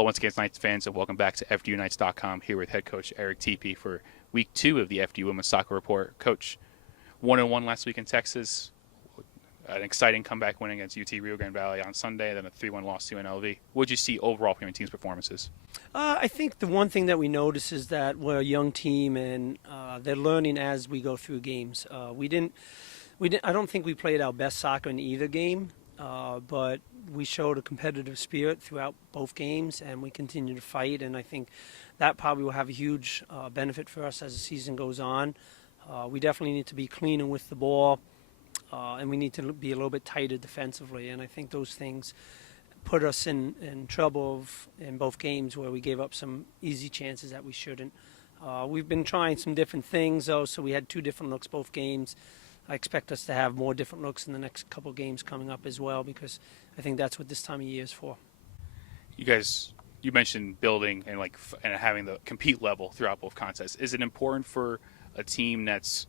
Well, once again, Knights fans, and welcome back to FDUKnights.com here with head coach Eric Teepe for week 2 of the FDU Women's Soccer Report. Coach, 1-1 last week in Texas, an exciting comeback win against UT Rio Grande Valley on Sunday, then a 3-1 loss to UNLV. What did you see overall from your team's performances? I think the one thing that we notice is that we're a young team, and they're learning as we go through games. I don't think we played our best soccer in either game, but we showed a competitive spirit throughout both games, and we continue to fight. And I think that probably will have a huge benefit for us as the season goes on. We definitely need to be cleaner with the ball, and we need to be a little bit tighter defensively. And I think those things put us in trouble in both games where we gave up some easy chances that we shouldn't. We've been trying some different things, though, so we had 2 different looks both games. I expect us to have more different looks in the next couple of games coming up as well, because I think that's what this time of year is for. You mentioned building and having the compete level throughout both contests. Is it important for a team that's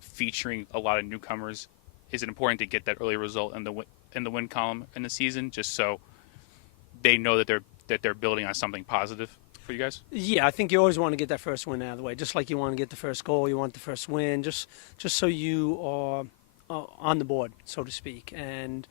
featuring a lot of newcomers? Is it important to get that early result in the win column in the season, just so they know that they're building on something positive for you guys? Yeah, I think you always want to get that first win out of the way. Just like you want to get the first goal, you want the first win, just so you are on the board, so to speak. And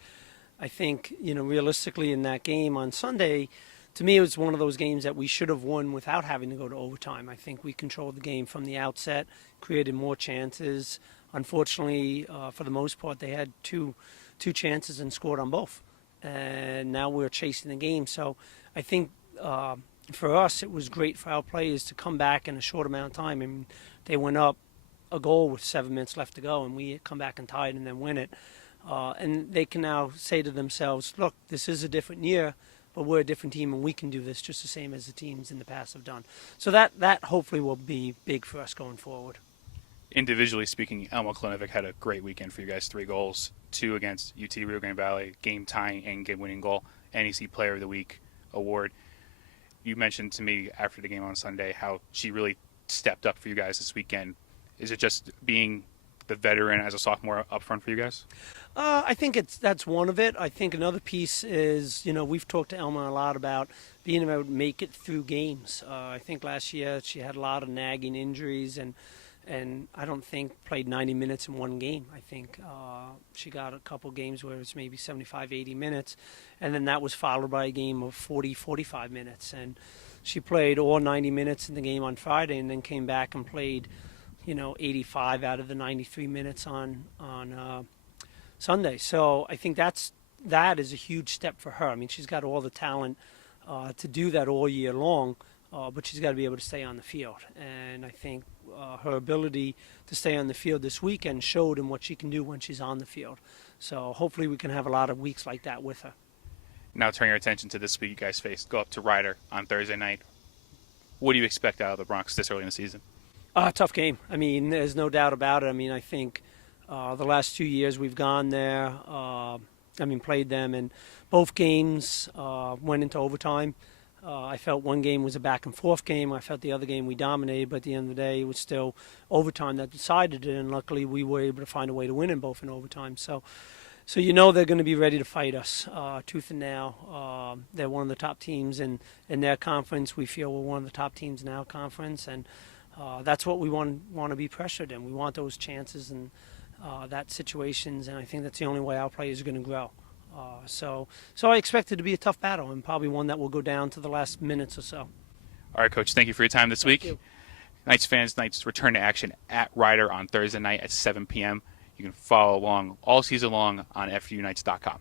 I think, realistically in that game on Sunday, to me it was one of those games that we should have won without having to go to overtime. I think we controlled the game from the outset, created more chances. Unfortunately, for the most part, they had two chances and scored on both. And now we're chasing the game. So I think for us, it was great for our players to come back in a short amount of time. I mean, they went up a goal with 7 minutes left to go, and we come back and tied and then win it. And they can now say to themselves, look, this is a different year, but we're a different team, and we can do this just the same as the teams in the past have done. So that hopefully will be big for us going forward. Individually speaking, Ela Clinic had a great weekend for you guys. 3 goals, 2 against UT Rio Grande Valley, game tying and game winning goal, NEC Player of the Week award. You mentioned to me after the game on Sunday how she really stepped up for you guys this weekend. Is it just being the veteran as a sophomore up front for you guys? I think that's one of it. I think another piece is, we've talked to Elma a lot about being able to make it through games. I think last year she had a lot of nagging injuries and I don't think played 90 minutes in one game. I think she got a couple games where it was maybe 75, 80 minutes, and then that was followed by a game of 40, 45 minutes. And she played all 90 minutes in the game on Friday and then came back and played, 85 out of the 93 minutes on Sunday. So I think that is a huge step for her. I mean, she's got all the talent to do that all year long, but she's got to be able to stay on the field. And I think her ability to stay on the field this weekend showed him what she can do when she's on the field. So hopefully we can have a lot of weeks like that with her. Now turning your attention to this week you guys go up to Ryder on Thursday night. What do you expect out of the Bronx this early in the season? Tough game. I mean, there's no doubt about it. I mean, I think the last 2 years we've gone there, played them, and both games went into overtime. I felt one game was a back-and-forth game. I felt the other game we dominated, but at the end of the day, it was still overtime that decided it, and luckily we were able to find a way to win in both in overtime. So they're going to be ready to fight us tooth and nail. They're one of the top teams in their conference. We feel we're one of the top teams in our conference, and that's what we want to be pressured in. We want those chances and that situations, and I think that's the only way our players are going to grow. So I expect it to be a tough battle and probably one that will go down to the last minutes or so. All right, Coach, thank you for your time this week. You. Knights fans, Knights return to action at Ryder on Thursday night at 7 p.m. You can follow along all season long on FDUKnights.com.